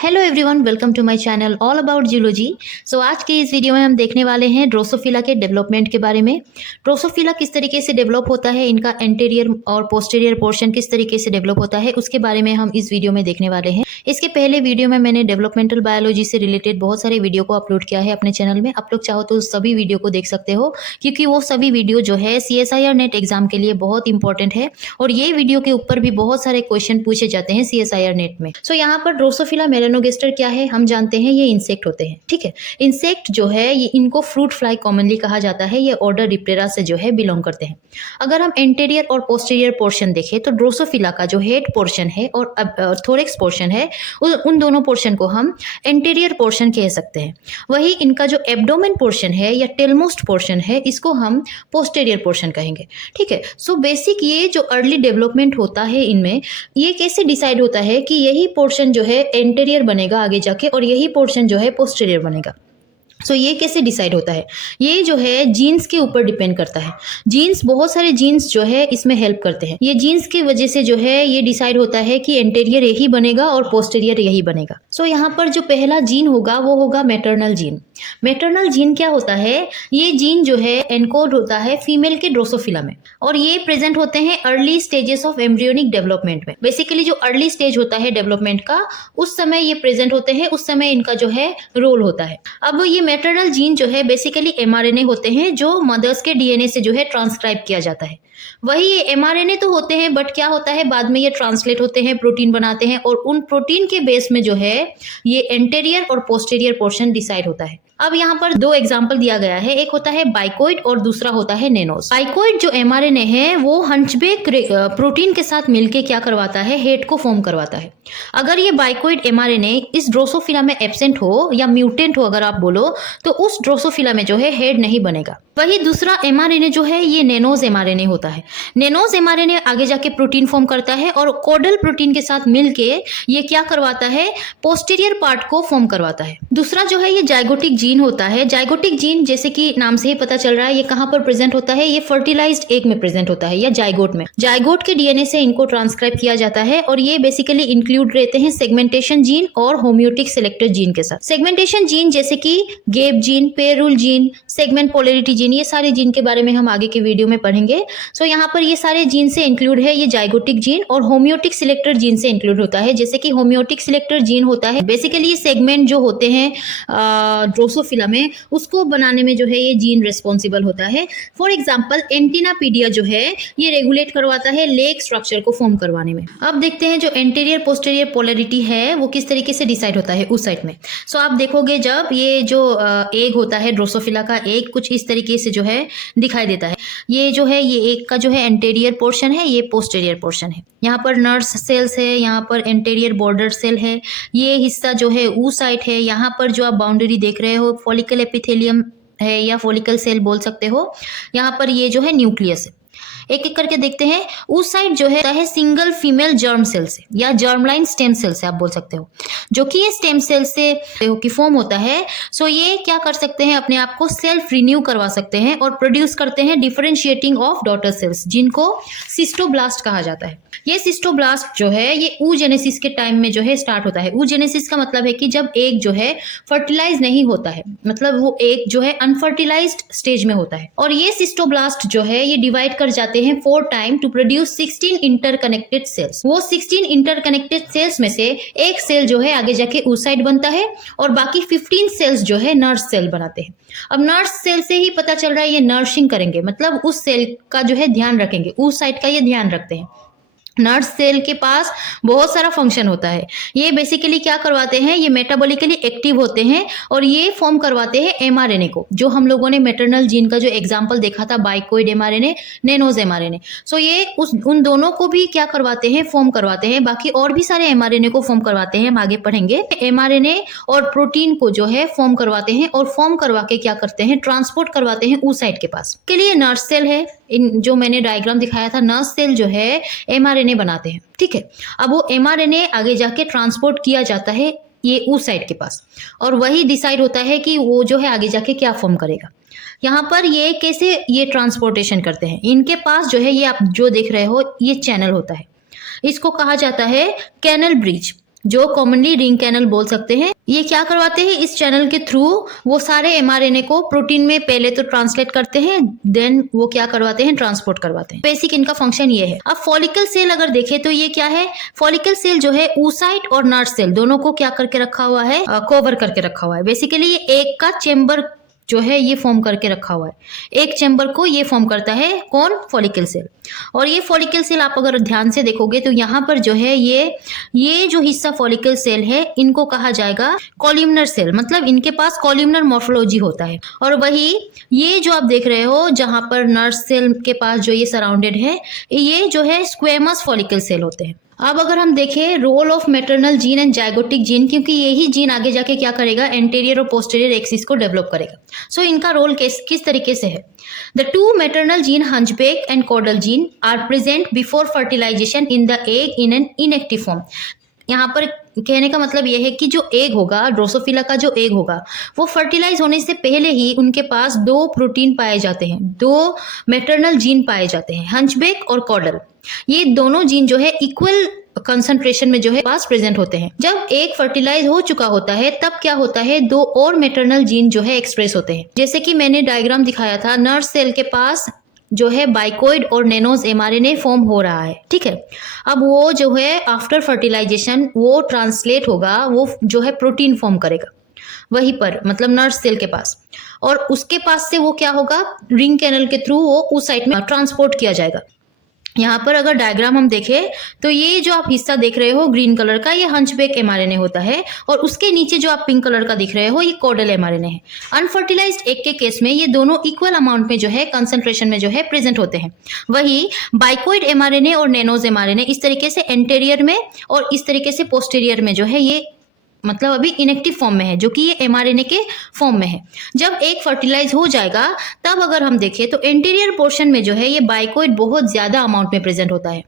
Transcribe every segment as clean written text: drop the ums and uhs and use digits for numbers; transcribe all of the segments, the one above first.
Hello everyone, welcome to my channel all about geology. So आज के इस video में हम देखने वाले हैं ड्रोसोफिला के डेवलपमेंट के बारे में। ड्रोसोफिला किस तरीके से डेवलप होता है, इनका एंटीरियर और पोस्टीरियर पोर्शन किस तरीके से डेवलप होता है, उसके बारे में हम इस वीडियो में देखने वाले हैं। इसके पहले वीडियो में मैंने डेवलपमेंटल बायोलॉजी से रिलेटेड बहुत सारे वीडियो को अपलोड किया है अपने चैनल में। आप लोग चाहो तो सभी वीडियो को देख सकते हो, क्योंकि वो सभी वीडियो जो है CSIR नेट एग्जाम के लिए बहुत इंपॉर्टेंट है और ये वीडियो के ऊपर भी बहुत सारे क्वेश्चन पूछे जाते हैं CSIR नेट में। सो यहाँ पर ड्रोसोफिला मेलानोगास्टर क्या है, हम जानते हैं ये इंसेक्ट होते हैं। ठीक है, इंसेक्ट जो है ये इनको फ्रूट फ्लाई कॉमनली कहा जाता है। ये ऑर्डर रिप्टेरा से जो है बिलोंग करते हैं। अगर हम एंटीरियर और पोस्टीरियर पोर्शन देखें तो ड्रोसोफिला का जो हेड पोर्शन है और थोरेक्स पोर्शन है, उन दोनों पोर्शन को हम एंटीरियर पोर्शन कह सकते हैं। वही इनका जो एब्डोमेन पोर्शन है या टेलमोस्ट पोर्शन है, इसको हम पोस्टीरियर पोर्शन कहेंगे। ठीक है, सो बेसिक ये जो अर्ली डेवलपमेंट होता है इनमें, ये कैसे डिसाइड होता है कि यही पोर्शन जो है एंटीरियर बनेगा आगे जाके और यही पोर्शन जो है पोस्टीरियर बनेगा। सो ये कैसे डिसाइड होता है, ये जो है जीन्स के ऊपर डिपेंड करता है। जीन्स, बहुत सारे जीन्स जो है इसमें हेल्प करते हैं। ये जीन्स की वजह से जो है ये डिसाइड होता है कि एंटीरियर यही बनेगा और पोस्टीरियर यही बनेगा। सो यहाँ पर जो पहला जीन होगा वो होगा मैटरनल जीन। मैटरनल जीन क्या होता है, ये जीन जो है एनकोड होता है फीमेल के ड्रोसोफिला में और ये प्रेजेंट होते हैं early stages of embryonic development में। बेसिकली जो अर्ली स्टेज होता है डेवलपमेंट का, उस समय ये प्रेजेंट होते हैं, उस समय इनका जो है रोल होता है। अब ये मैटरनल जीन जो है बेसिकली mRNA होते हैं जो मदर्स के DNA से जो है ट्रांसक्राइब किया जाता है। वही ये mRNA तो होते हैं, बट क्या होता है बाद में ये ट्रांसलेट होते हैं, प्रोटीन बनाते हैं और उन प्रोटीन के बेस में जो है ये एंटीरियर और पोस्टीरियर पोर्शन डिसाइड होता है। अब यहाँ पर दो एग्जाम्पल दिया गया है, एक होता है बाइकोइड और दूसरा होता है नेनोस। बाइकोइड जो mRNA है वो हंचबेक प्रोटीन के साथ मिलके क्या करवाता है, हेड को फॉर्म करवाता है। अगर ये बाइकोइड mRNA इस ड्रोसोफिला में एब्सेंट हो या म्यूटेंट हो अगर आप बोलो, तो उस ड्रोसोफिला में जो है हेड नहीं बनेगा। वही दूसरा mRNA जो है ये नेनोस mRNA होता है। नेनोस mRNA आगे जाके प्रोटीन फॉर्म करता है और कोडल प्रोटीन के साथ मिलके ये क्या करवाता है, पोस्टीरियर पार्ट को फॉर्म करवाता है। दूसरा जो है ये जाइगोटिक जीन होता है। जाइगोटिक जीन जैसे कि नाम से ही पता चल रहा है ये कहाँ पर प्रेजेंट होता है, ये फर्टिलाइज्ड एग में प्रेजेंट होता है या जाइगोट में। जाइगोट के DNA से इनको ट्रांसक्राइब किया जाता है और ये बेसिकली इंक्लूड रहते हैं सेगमेंटेशन जीन और होम्योटिक सेलेक्टर जीन के साथ। सेगमेंटेशन जीन जैसे कि gap gene, pair rule gene, segment polarity gene, ये सारे जीन के बारे में हम आगे के वीडियो में पढ़ेंगे। सो यहाँ पर ये सारे जीन से इंक्लूड है ये जाइगोटिक जीन और होम्योटिक सिलेक्टर जीन से इंक्लूड होता है। जैसे कि होम्योटिक सिलेक्टर जीन होता है बेसिकली ये सेगमेंट जो होते हैं ड्रोसोफिला में, उसको बनाने में जो है ये जीन रिस्पॉन्सिबल होता है। फॉर एग्जाम्पल एंटीनापीडिया जो है ये रेगुलेट करवाता है लेग स्ट्रक्चर को फॉर्म करवाने में। अब देखते हैं जो एंटीरियर पोस्टीरियर पोलैरिटी है वो किस तरीके से डिसाइड होता है उस साइड में। सो आप देखोगे जब ये जो एग होता है ड्रोसोफिला का, एग कुछ इस तरीके से जो है दिखाई देता है। ये जो है ये एग का जो है एंटीरियर पोर्शन है, ये पोस्टीरियर पोर्शन है। यहाँ पर नर्स सेल्स है, यहाँ पर एंटीरियर बॉर्डर सेल है, ये हिस्सा जो है oocyte है। यहाँ पर जो आप बाउंड्री देख रहे हो फॉलिकल एपिथेलियम है या फॉलिकल सेल बोल सकते हो। यहाँ पर ये जो है न्यूक्लियस है। एक एक करके देखते हैं। उस साइड जो है सिंगल फीमेल जर्म सेल से या जर्मलाइन स्टेम सेल से आप बोल सकते हो, जो कि ये स्टेम सेल से की फॉर्म होता है। सो ये क्या कर सकते हैं, अपने आप को सेल्फ रिन्यू करवा सकते हैं और प्रोड्यूस करते हैं डिफरेंशिएटिंग ऑफ डॉटर सेल्स, जिनको सिस्टोब्लास्ट कहा जाता है। ये सिस्टोब्लास्ट जो है ये oogenesis के टाइम में जो है स्टार्ट होता है। oogenesis का मतलब है कि जब एग जो है फर्टिलाइज नहीं होता है, मतलब वो एग जो है अनफर्टिलाइज्ड स्टेज में होता है। और ये सिस्टोब्लास्ट जो है ये डिवाइड कर जाते हैं 4 time to produce 16 interconnected cells. वो 16 इंटरकनेक्टेड सेल्स में से एक सेल जो है आगे जाके oocyte बनता है और बाकी 15 सेल्स जो है नर्स सेल बनाते हैं। अब नर्स सेल से ही पता चल रहा है ये नर्सिंग करेंगे, मतलब उस सेल का जो है ध्यान रखेंगे, oocyte का ये ध्यान रखते हैं। नर्स सेल के पास बहुत सारा फंक्शन होता है। ये बेसिकली क्या करवाते हैं, ये मेटाबॉलिकली एक्टिव होते हैं और ये फॉर्म करवाते हैं mRNA को, जो हम लोगों ने मैटरनल जीन का जो एग्जांपल देखा था बाइकोइड mRNA, नेनोस mRNA। सो ये उन दोनों को भी क्या करवाते हैं, फॉर्म करवाते हैं। बाकी और भी सारे mRNA को फॉर्म करवाते हैं, हम आगे पढ़ेंगे। mRNA और प्रोटीन को जो है फॉर्म करवाते हैं और फॉर्म करवा के क्या करते हैं, ट्रांसपोर्ट करवाते हैं oocyte के पास। के लिए नर्स सेल है, इन जो मैंने डायग्राम दिखाया था, नर्स सेल जो है mRNA बनाते हैं। ठीक है, अब वो mRNA आगे जाके ट्रांसपोर्ट किया जाता है ये oocyte के पास और वही डिसाइड होता है कि वो जो है आगे जाके क्या फॉर्म करेगा। यहाँ पर ये कैसे ये ट्रांसपोर्टेशन करते हैं, इनके पास जो है ये आप जो देख रहे हो ये चैनल होता है, इसको कहा जाता है कैनल ब्रिज। जो कॉमनली रिंग कैनल बोल सकते हैं। ये क्या करवाते हैं, इस चैनल के थ्रू वो सारे एमआरएनए को प्रोटीन में पहले तो ट्रांसलेट करते हैं, देन वो क्या करवाते हैं, ट्रांसपोर्ट करवाते हैं। बेसिक इनका फंक्शन ये है। अब फॉलिकल सेल अगर देखें तो ये क्या है, फॉलिकल सेल जो है oocyte और नर्व सेल दोनों को क्या करके रखा हुआ है, कवर करके रखा हुआ है। बेसिकली ये एक का चेम्बर जो है ये फॉर्म करके रखा हुआ है, एक चैम्बर को ये फॉर्म करता है कौन, फॉलिकल सेल। और ये फॉलिकल सेल आप अगर ध्यान से देखोगे तो यहाँ पर जो है ये जो हिस्सा फॉलिकल सेल है इनको कहा जाएगा कॉल्यूमनर सेल, मतलब इनके पास कॉल्यूमनर मॉर्फोलॉजी होता है। और वही ये जो आप देख रहे हो जहाँ पर नर्व सेल के पास जो ये सराउंडेड है, ये जो है स्क्वेमस फॉलिकल सेल होते हैं। अब अगर हम देखें role of maternal gene and zygotic gene, क्योंकि यही जीन आगे जाके क्या करेगा, एंटीरियर और पोस्टीरियर एक्सिस को डेवलप करेगा। सो इनका रोल किस तरीके से है। The two maternal gene hunchback and caudal gene are present before fertilization in the egg in an inactive form. यहाँ पर कहने का मतलब यह है कि जो एग होगा, ड्रोसोफिला का जो एग होगा, वो फर्टिलाइज होने से पहले ही उनके पास दो प्रोटीन पाए जाते हैं, दो मैटरनल जीन पाए जाते हैं, हंचबेक और कॉडल। ये दोनों जीन जो है इक्वल कंसंट्रेशन में जो है पास प्रेजेंट होते हैं। जब एग फर्टिलाइज हो चुका होता है तब क्या होता है, दो और मैटरनल जीन जो है एक्सप्रेस होते हैं। जैसे कि मैंने डायग्राम दिखाया था, नर्व सेल के पास जो है बाइकोइड और नेनोज एमआरएनए फॉर्म हो रहा है, ठीक है। अब वो जो है आफ्टर फर्टिलाइजेशन वो ट्रांसलेट होगा, वो जो है प्रोटीन फॉर्म करेगा वहीं पर, मतलब नर्व सेल के पास, और उसके पास से वो क्या होगा, रिंग कैनल के थ्रू वो उस साइड में ट्रांसपोर्ट किया जाएगा। यहाँ पर अगर डायग्राम हम देखें तो ये जो आप हिस्सा देख रहे हो ग्रीन कलर का, ये हंचबेक एमआरएनए होता है, और उसके नीचे जो आप पिंक कलर का दिख रहे हो ये कॉडल एमआरएनए है। अनफर्टिलाइज्ड एग के केस में ये दोनों इक्वल अमाउंट में जो है कंसंट्रेशन में जो है प्रेजेंट होते हैं। वही बाइकोइड एमआरएनए और नेनोज एमआरएनए इस तरीके से एंटेरियर में और इस तरीके से पोस्टीरियर में जो है ये मतलब अभी इनएक्टिव फॉर्म में है, जो कि ये एमआरएनए के फॉर्म में है। जब एक फर्टिलाइज हो जाएगा तब अगर हम देखें तो एंटीरियर पोर्शन में जो है ये बाइकोइड बहुत ज्यादा अमाउंट में प्रेजेंट होता है,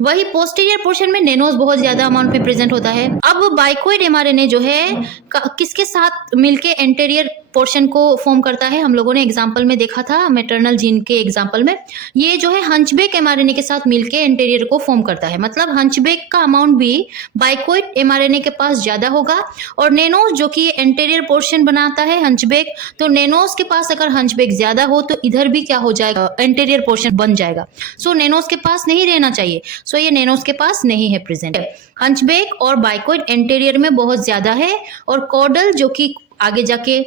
वही पोस्टीरियर पोर्शन में नेनोज बहुत ज्यादा अमाउंट में प्रेजेंट होता है। अब बाइकोइड एमआरएनए जो है किसके साथ मिलके एंटीरियर पोर्शन को फॉर्म करता है, हम लोगों ने एग्जांपल में देखा था, मैटरनल जीन के एग्जांपल में, ये जो है हंचबेक एमआरएनए के साथ मिलके एंटीरियर को फॉर्म करता है। मतलब हंचबेक का अमाउंट भी बाइकोइड एमआरएनए के पास ज्यादा होगा, और नेनोज जो कि एंटीरियर पोर्शन बनाता है हंचबेक, तो नेनोज के पास अगर हंचबेक ज्यादा हो तो इधर भी क्या हो जाएगा, एंटीरियर पोर्शन बन जाएगा। सो नेनोज के पास नहीं रहना चाहिए, सो ये नेनोज के पास नहीं है प्रेजेंट। हंचबेक और बाइकोइड एंटीरियर में बहुत ज्यादा है, और कॉडल जो कि आगे जाके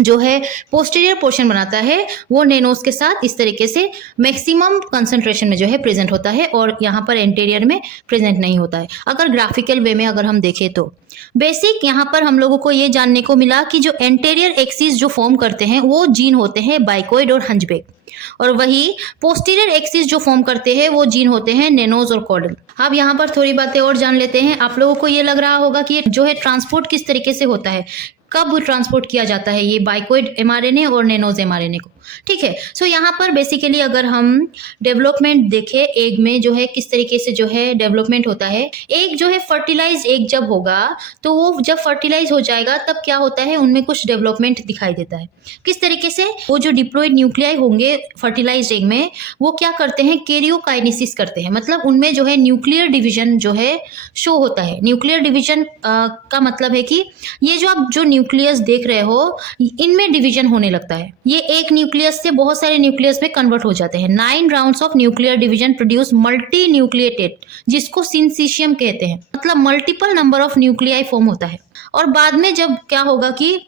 जो है पोस्टीरियर पोर्शन बनाता है वो नेनोज के साथ इस तरीके से मैक्सिमम कंसंट्रेशन में जो है प्रेजेंट होता है, और यहाँ पर एंटीरियर में प्रेजेंट नहीं होता है। अगर ग्राफिकल वे में अगर हम देखें तो बेसिक यहाँ पर हम लोगों को ये जानने को मिला कि जो एंटीरियर एक्सिस जो फॉर्म करते हैं वो जीन होते हैं बाइकोइड और हंचबेक, और वही पोस्टीरियर एक्सिस जो फॉर्म करते हैं वो जीन होते हैं नेनोज और कॉडल। अब यहाँ पर थोड़ी बातें और जान लेते हैं। आप लोगों को ये लग रहा होगा कि ये जो है ट्रांसपोर्ट किस तरीके से होता है, कब ट्रांसपोर्ट किया जाता है ये बाइकोइड एमआरएनए और नेनोज एमआरएनए को, ठीक है। सो यहाँ पर बेसिकली अगर हम डेवलपमेंट देखें एग में जो है किस तरीके से जो है डेवलपमेंट होता है, एग जो है फर्टिलाइज एग जब होगा तो वो जब फर्टिलाइज हो जाएगा तब क्या होता है, उनमें कुछ डेवलपमेंट दिखाई देता है। किस तरीके से, वो जो डिप्लॉयड न्यूक्लियाई होंगे फर्टिलाइज एग में वो क्या करते हैं, कैरियोकाइनेसिस करते हैं, मतलब उनमें जो है न्यूक्लियर डिवीजन जो है शो होता है। न्यूक्लियर डिवीजन का मतलब है कि ये जो आप जो न्यूक्लियस देख रहे हो इनमें डिवीजन होने लगता है, ये एक न्यूक्लियस से बहुत सारे न्यूक्लियस में कन्वर्ट हो जाते हैं। 9 rounds of nuclear division produce multi nucleated, जिसको सिंसिशियम कहते हैं, मतलब multiple number of nuclei form होता है। और बाद में जब क्या होगा कि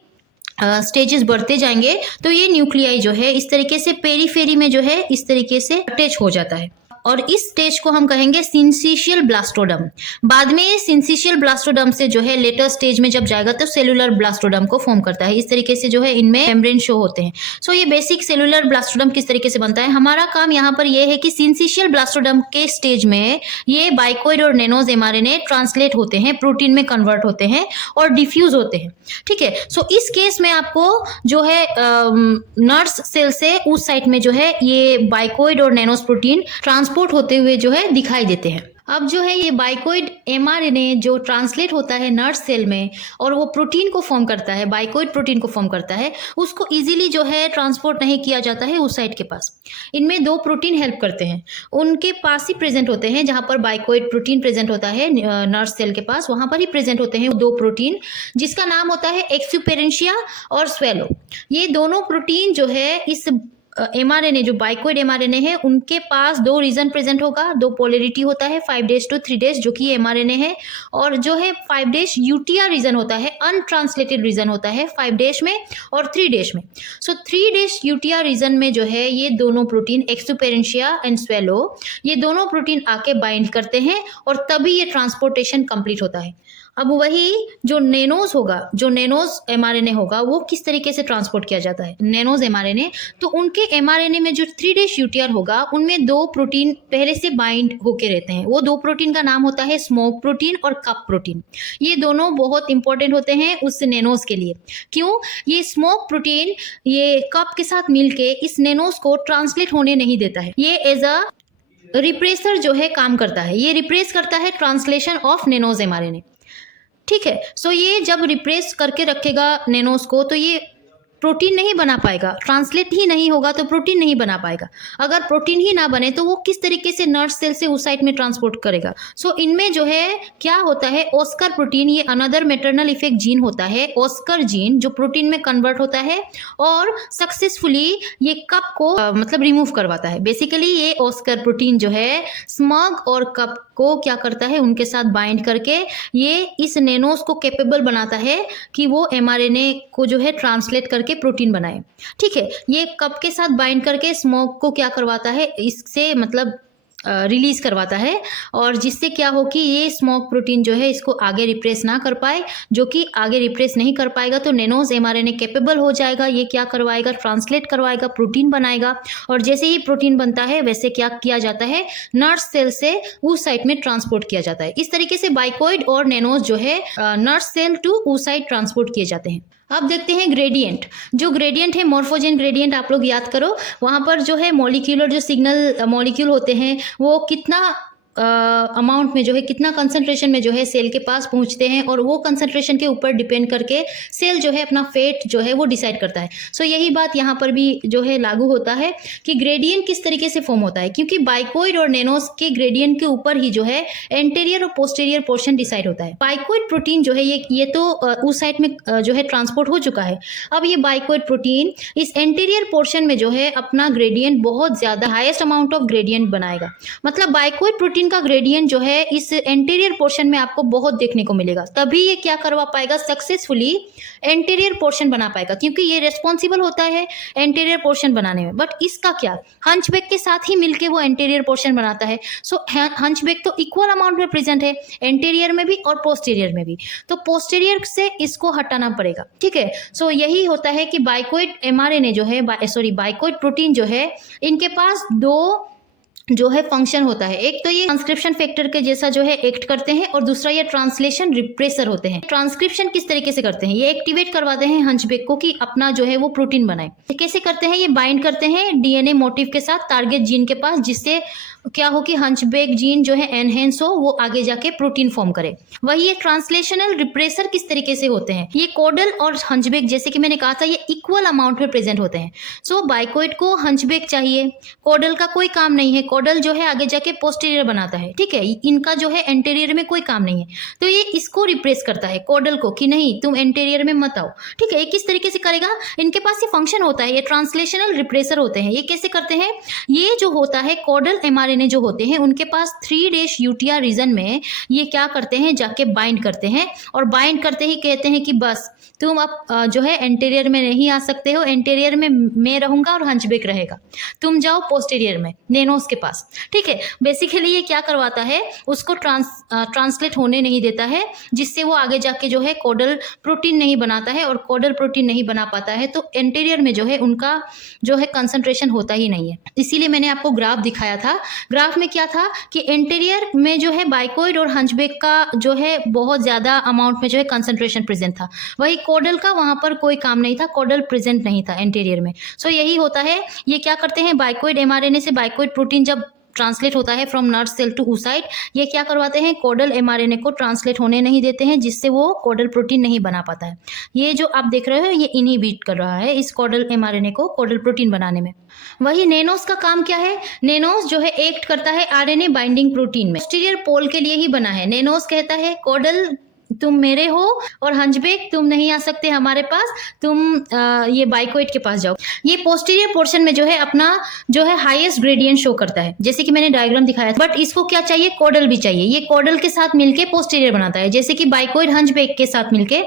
स्टेजेस बढ़ते जाएंगे तो ये न्यूक्लियाई जो है इस तरीके से पेरीफेरी में जो है इस तरीके से अटैच हो जाता है, और इस स्टेज को हम कहेंगे सिंसिशियल ब्लास्टोडम। बाद में ये सिंसिशियल ब्लास्टोडम से जो है लेटर स्टेज में जब जाएगा तो सेलुलर ब्लास्टोडम को फॉर्म करता है। इस तरीके से जो है इनमें मेम्ब्रेन शो होते हैं। सो ये बेसिक सेलुलर ब्लास्टोडम किस तरीके से बनता है, हमारा काम यहाँ पर ये है कि सिंसिशियल ब्लास्टोडम के स्टेज में ये बाइकोइड और नेनोज एमआरएनए ट्रांसलेट होते हैं, प्रोटीन में कन्वर्ट होते हैं और डिफ्यूज होते हैं, ठीक है। सो इस केस में आपको जो है नर्व सेल से उस साइट में जो है ये बाइकोइड और नेनोज प्रोटीन ट्रांसपोर्ट होते हुए जो है दिखाई देते हैं। अब जो है ये बाइकोइड एमआरएनए जो ट्रांसलेट होता है नर्व सेल में और वो प्रोटीन को फॉर्म करता है, बाइकोइड प्रोटीन को फॉर्म करता है, उसको इजीली जो है ट्रांसपोर्ट नहीं किया जाता है उस साइट के पास। इनमें दो प्रोटीन हेल्प करते हैं, उनके पास ही प्रेजेंट होते हैं, जहाँ पर बाइकोइड प्रोटीन प्रेजेंट होता है नर्व सेल के पास, वहाँ पर ही प्रेजेंट होते हैं दो प्रोटीन, जिसका नाम होता है एक्सुपेरेंशिया और स्वेलो। ये दोनों प्रोटीन जो है इस एमआरएनए जो बाइकोइड एमआरएनए है उनके पास दो रीजन प्रेजेंट होगा, दो पोलरिटी होता है 5 डेज टू 3 डेज जो कि एमआरएनए है, और जो है 5 डेज यूटीआर रीजन होता है, अनट्रांसलेटेड रीजन होता है 5 डेज में और 3 डेज में। सो 3 डेज यूटीआर रीजन में जो है ये दोनों प्रोटीन एक्सुपेरेंशिया एंड स्वेलो, ये दोनों प्रोटीन आके बाइंड करते हैं और तभी ये ट्रांसपोर्टेशन कंप्लीट होता है। अब वही जो नेनोज होगा, जो नेनोज एमआरएनए होगा, वो किस तरीके से ट्रांसपोर्ट किया जाता है नेनोज एमआरएनए, तो उनके एमआरएनए में जो 3 डेज यूटीआर होगा उनमें दो प्रोटीन पहले से बाइंड होके रहते हैं। वो दो प्रोटीन का नाम होता है स्मोक प्रोटीन और कप प्रोटीन। ये दोनों बहुत इंपॉर्टेंट होते हैं उस नेनोज के लिए। क्यों? ये स्मोक प्रोटीन ये कप के साथ मिलके इस नेनोज को ट्रांसलेट होने नहीं देता है, ये एज अ रिप्रेसर जो है काम करता है, ये रिप्रेस करता है ट्रांसलेशन ऑफ नेनोज एमआरएनए। ठीक है, सो ये जब रिप्रेस करके रखेगा नेनोस को तो ये प्रोटीन नहीं बना पाएगा, ट्रांसलेट ही नहीं होगा तो प्रोटीन नहीं बना पाएगा। अगर प्रोटीन ही ना बने तो वो किस तरीके से नर्व सेल से उस साइट में ट्रांसपोर्ट करेगा। सो इनमें जो है क्या होता है, ऑस्कर प्रोटीन, ये अनदर मैटरनल इफेक्ट जीन होता है, ऑस्कर जीन जो प्रोटीन में कन्वर्ट होता है और सक्सेसफुली ये कप को मतलब रिमूव करवाता है। बेसिकली ये ऑस्कर प्रोटीन जो है स्मग और कप को क्या करता है, उनके साथ बाइंड करके ये इस नेनोस को कैपेबल बनाता है कि वो एमआरएनए को जो है ट्रांसलेट करके प्रोटीन बनाए। ठीक है, ये कप के साथ बाइंड करके स्मोक को क्या करवाता है, इससे मतलब रिलीज करवाता है, और जिससे क्या हो कि ये स्मोक प्रोटीन जो है इसको आगे रिप्रेस ना कर पाए, जो कि आगे रिप्रेस नहीं कर पाएगा तो नेनोज एमआरएनए कैपेबल हो जाएगा, ये क्या करवाएगा, ट्रांसलेट करवाएगा, प्रोटीन बनाएगा, और जैसे ही प्रोटीन बनता है वैसे क्या किया जाता है, नर्व सेल से उस साइट में ट्रांसपोर्ट किया जाता है। इस तरीके से बाइकोइड और नेनोज जो है नर्व सेल टू उस साइट ट्रांसपोर्ट किए जाते हैं। अब देखते हैं ग्रेडियंट। जो ग्रेडियंट है मॉर्फोजेन ग्रेडियंट, आप लोग याद करो, वहाँ पर जो है मॉलिक्यूलर जो सिग्नल मॉलिक्यूल होते हैं वो कितना अमाउंट में जो है, कितना कंसंट्रेशन में जो है सेल के पास पहुंचते हैं, और वो कंसंट्रेशन के ऊपर डिपेंड करके सेल जो है अपना फेट जो है वो डिसाइड करता है। सो यही बात यहाँ पर भी जो है लागू होता है कि ग्रेडियंट किस तरीके से फॉर्म होता है, क्योंकि बाइकोइड और नेनोस के ग्रेडियंट के ऊपर ही जो है एंटेरियर और पोस्टेरियर पोर्शन डिसाइड होता है। बाइकोइड प्रोटीन जो है ये तो उस साइड में जो है ट्रांसपोर्ट हो चुका है। अब ये बाइकोइड प्रोटीन इस एंटेरियर पोर्शन में जो है अपना ग्रेडियंट बहुत ज्यादा हाईएस्ट अमाउंट ऑफ ग्रेडियंट बनाएगा। मतलब बाइकोइड प्रोटीन का ग्रेडियंट जो है इस एंटीरियर पोर्शन में आपको बहुत देखने को मिलेगा, तभी ये क्या करवा पाएगा, सक्सेसफुली एंटीरियर पोर्शन बना पाएगा, क्योंकि ये रेस्पॉन्सिबल होता है एंटीरियर पोर्शन बनाने में। बट इसका क्या, हंचबैक के साथ ही मिलके वो एंटीरियर पोर्शन बनाता है। सो हंचबैक तो इक्वल अमाउंट में प्रेजेंट है एंटीरियर में भी और पोस्टीरियर में भी, तो पोस्टीरियर से इसको हटाना पड़ेगा। ठीक है, सो यही होता है कि बाइकोइड एमआरएनए जो है, बाइकोइड प्रोटीन जो है, इनके पास दो जो है फंक्शन होता है। एक तो ये ट्रांसक्रिप्शन फैक्टर के जैसा जो है एक्ट करते हैं, और दूसरा ये ट्रांसलेशन रिप्रेसर होते हैं। ट्रांसक्रिप्शन किस तरीके से करते हैं, ये एक्टिवेट करवाते हैं हंचबैक को कि अपना जो है वो प्रोटीन बनाए। कैसे करते हैं, ये बाइंड करते हैं डीएनए मोटिव के साथ टारगेट जीन के पास, जिससे क्या हो कि हंचबैक जीन जो है एनहेंस हो, वो आगे जाके प्रोटीन फॉर्म करे। वही ये ट्रांसलेशनल रिप्रेसर किस तरीके से होते हैं, ये कोडल और हंचबैक जैसे कि मैंने कहा था ये इक्वल अमाउंट में प्रेजेंट होते हैं। सो बाइकोइड को हंचबैक चाहिए, कोडल का कोई काम नहीं है, कोडल जो है आगे जाके पोस्टीरियर बनाता है। ठीक है, इनका जो है एंटीरियर में कोई काम नहीं है, तो ये इसको रिप्रेस करता है कोडल को कि नहीं तुम एंटीरियर में मत आओ। ठीक है, ये किस तरीके से करेगा, इनके पास ये फंक्शन होता है, ये ट्रांसलेशनल रिप्रेसर होते हैं। ये कैसे करते हैं, ये जो होता है कोडल एमआरएनए जो होते हैं उनके पास 3 डेज यूटीआर रीजन में ये क्या करते हैं, जाके बाइंड करते हैं, और बाइंड करते ही कहते हैं कि बस तुम अब जो है एंटीरियर में नहीं आ सकते हो, एंटीरियर में मैं रहूंगा और हंचबैक रहेगा, तुम जाओ पोस्टीरियर में नेनोस के पास। ठीक है, बेसिकली ये क्या करवाता है, उसको ट्रांसलेट होने नहीं देता है, जिससे वो आगे जाके जो है कोडल प्रोटीन नहीं बनाता है, और कोडल प्रोटीन नहीं बना पाता है तो एंटीरियर में जो है उनका जो है कंसंट्रेशन होता ही नहीं है। इसीलिए मैंने आपको ग्राफ दिखाया था। ग्राफ में क्या था कि एंटीरियर में जो है बाइकोइड और हंचबैक का जो है बहुत ज्यादा अमाउंट में जो है कंसंट्रेशन प्रेजेंट था, वही कोडल का वहां पर कोई काम नहीं था, कोडल प्रेजेंट नहीं था एंटीरियर में। सो यही होता है, ये क्या करते हैं, बाइकोइड एमआरएनए से बाइकोइड प्रोटीन जब ट्रांसलेट होता है from nerve cell to oocyte, ये क्या करवाते हैं, कोडल mRNA को ट्रांसलेट होने नहीं देते हैं, जिससे वो कोडल प्रोटीन नहीं बना पाता है। ये जो आप देख रहे हो ये इनहिबिट कर रहा है इस कोडल mRNA को कोडल प्रोटीन बनाने में। वही नेनोस का काम क्या है, नेनोस जो है एक्ट करता है आरएनए बाइंडिंग प्रोटीन में, पोस्टीरियर पोल के लिए ही बना है। नेनोस कहता है कोडल तुम मेरे हो और हंचबेक तुम नहीं आ सकते हमारे पास, तुम ये बाइकोइड के पास जाओ। ये पोस्टीरियर पोर्शन में जो है अपना जो है हाईएस्ट ग्रेडियंट शो करता है, जैसे कि मैंने डायग्राम दिखाया था। बट इसको क्या चाहिए, कोडल भी चाहिए। ये कोडल के साथ मिलके पोस्टीरियर बनाता है, जैसे कि बाइकोइड हंचबेक के साथ मिलके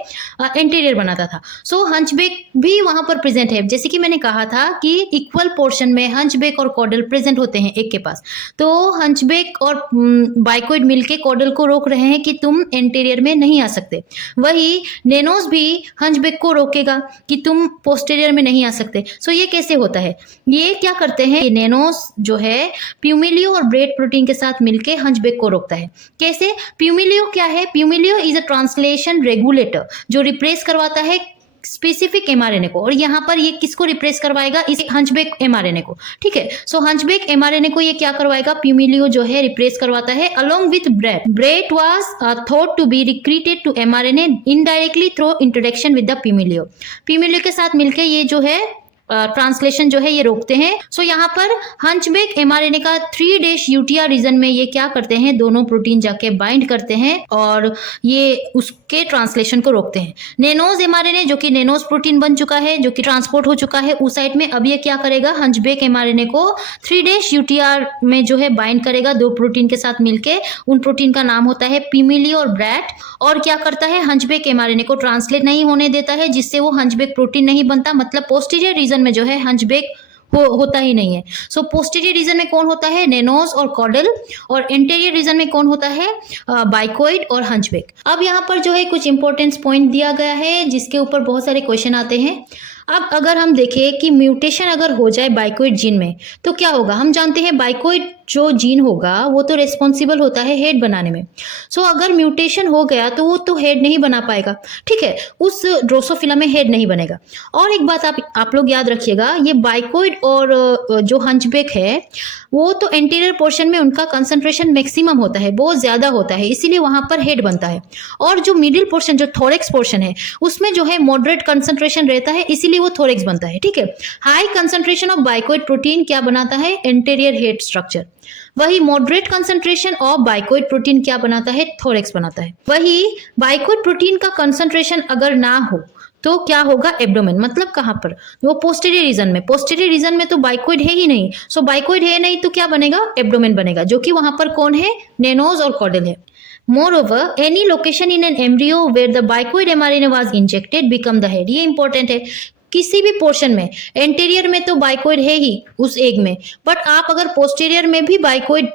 एंटीरियर बनाता था। सो हंचबेक भी वहां पर प्रेजेंट है, जैसे कि मैंने कहा था कि इक्वल पोर्शन में हंचबेक और कोडल प्रेजेंट होते हैं एक के पास। तो हंचबेक और बाइकोइड मिलके कोडल को रोक रहे हैं कि तुम एंटीरियर में नहीं आ सकते। वही नेनोस भी हंचबेक को रोकेगा कि तुम पोस्टीरियर में नहीं आ सकते। सो ये कैसे होता है, ये क्या करते हैं, ये नेनोस जो है प्यूमिलियो और ब्रेड प्रोटीन के साथ मिलके हंचबेक को रोकता है। कैसे, प्यूमिलियो क्या है, प्यूमिलियो इज अ ट्रांसलेशन रेगुलेटर जो रिप्लेस करवाता है स्पेसिफिक mRNA को, और यहाँ पर ये किसको रिप्लेस करवाएगा, इस हंचबेक mRNA को। ठीक है, सो हंचबेक mRNA को ये क्या करवाएगा, प्यूमिलियो जो है रिप्लेस करवाता है along with brat. Brat was thought to be recruited to mRNA indirectly through introduction with the pumilio. Pumilio के साथ मिलकर ये जो है ट्रांसलेशन जो है ये रोकते हैं। सो यहाँ पर हंचबेक mRNA का 3' यूटिया रीजन में ये क्या करते हैं, दोनों प्रोटीन जाके बाइंड करते हैं और ये उसके ट्रांसलेशन को रोकते हैं। नेनोस mRNA जो कि नेनोस प्रोटीन बन चुका है, जो कि ट्रांसपोर्ट हो चुका है oocyte में, अब ये क्या करेगा, हंचबेक mRNA को 3' यूटिया में जो है बाइंड करेगा दो प्रोटीन के साथ मिलके। उन प्रोटीन का नाम होता है प्यूमिलियो और ब्रैट, और क्या करता है, हंचबेक mRNA को ट्रांसलेट नहीं होने देता है, जिससे वो हंचबेक प्रोटीन नहीं बनता। मतलब पोस्टीरियर रीजन में जो है हंचबेक होता ही नहीं है। सो पोस्टीरियर रीजन में कौन होता है, नेनोस और कोडल, और एंटीरियर रीजन में कौन होता है, बाइकोइड और हंचबेक। अब यहाँ पर जो है कुछ इंपॉर्टेंस पॉइंट दिया गया है जिसके ऊपर बहुत सारे क्वेश्चन आते हैं। अब अगर हम देखें कि म्यूटेशन अगर हो जाए बाइकोइड जीन में तो क्या होगा, हम जानते हैं बाइकोइड जो जीन होगा वो तो रिस्पॉन्सिबल होता है हेड बनाने में। सो अगर म्यूटेशन हो गया तो वो तो हेड नहीं बना पाएगा, ठीक है, उस ड्रोसोफिला में हेड नहीं बनेगा। और एक बात आप लोग याद रखिएगा, ये बाइकोइड और जो हंचबेक है वो तो एंटीरियर पोर्शन में उनका कंसंट्रेशन मैक्सिमम होता है, बहुत ज्यादा होता है, इसीलिए वहां पर हेड बनता है। और जो मिडिल पोर्शन जो थोरेक्स पोर्शन है उसमें जो है मॉडरेट कंसंट्रेशन रहता है, इसीलिए वो थोरेक्स बनता है। ठीक है, हाई कंसंट्रेशन ऑफ बाइकोइड प्रोटीन क्या बनाता है, एंटीरियर हेड स्ट्रक्चर। वही मॉडरेट कंसंट्रेशन ऑफ बाइकोइड प्रोटीन क्या बनाता है, थोरेक्स बनाता है। वही बाइकोइड प्रोटीन का कंसंट्रेशन अगर ना हो तो क्या होगा, एब्डोमेन। मतलब कहाँ पर, वो पोस्टीरियर रीजन में, पोस्टीरियर रीजन में तो बाइकोइड है ही नहीं। सो बाइकोइड है नहीं तो क्या बनेगा, एब्डोमेन बनेगा, जो कि वहां पर कौन है, नेनोस और कोडल है। Moreover, any location in an embryo where the bicoid mRNA was injected become the head। ये इंपॉर्टेंट है, किसी भी पोर्शन में, एंटीरियर में तो बाइकोइड है ही उस एग में, बट आप अगर पोस्टीरियर में भी बाइकोइड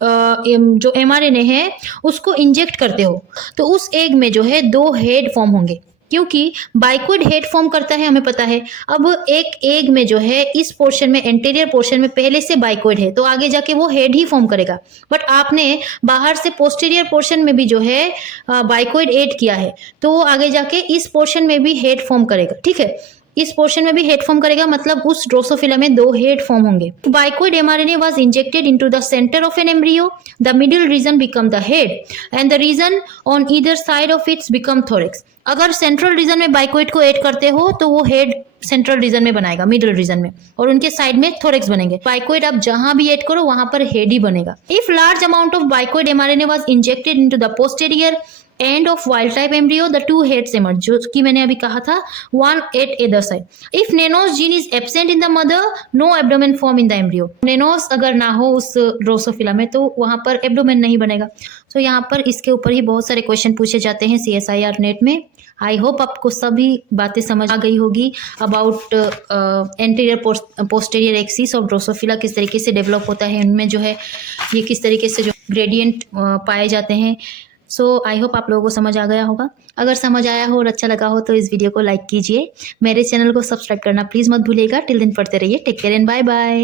जो mRNA है उसको इंजेक्ट करते हो तो उस एग में जो है दो हेड फॉर्म होंगे, क्योंकि बाइकोइड हेड फॉर्म करता है, हमें पता है। अब एक एग में जो है इस पोर्शन में, एंटीरियर पोर्शन में पहले से बाइकोइड है तो आगे जाके वो हेड ही फॉर्म करेगा। बट आपने बाहर से पोस्टीरियर पोर्शन में भी जो है बाइकोइड ऐड किया है तो वो आगे जाके इस पोर्शन में भी हेड फॉर्म करेगा। ठीक है, इस पोर्शन में भी हेड फॉर्म करेगा, मतलब उस ड्रोसोफिला में दो हेड फॉर्म होंगे। बाइकोइड mRNA was injected into the center of an embryo, the middle region become the head and the region on either side of it become thorax। अगर central region में बाइकोइड को add करते हो तो वो हेड सेंट्रल रीजन में बनाएगा, middle reason में, और उनके साइड में थोरेक्स बनेंगे। बाइकोइड आप जहां भी ऐड करो वहां पर हेड ही बनेगा। If large amount of bicoid mRNA was injected into the posterior end of wild type embryo, the two heads emerge, जो कि मैंने अभी कहा था, one at either side। If Nenos gene is absent in the mother, no abdomen form in the embryo। Nenos अगर ना हो उस ड्रोसोफिला में तो वहां पर एब्डोमेन नहीं बनेगा। तो यहाँ पर इसके ऊपर ही बहुत सारे क्वेश्चन पूछे जाते हैं CSIR नेट में। आई होप आपको सभी बातें समझ आ गई होगी about anterior posterior axis of Drosophila, किस तरीके से डेवलप होता है, उनमें जो है ये किस तरीके से जो ग्रेडियंट पाए जाते हैं। सो आई होप आप लोगों को समझ आ गया होगा। अगर समझ आया हो और अच्छा लगा हो तो इस वीडियो को लाइक कीजिए, मेरे चैनल को सब्सक्राइब करना प्लीज़ मत भूलिएगा। टिल दिन पढ़ते रहिए, take care and bye bye.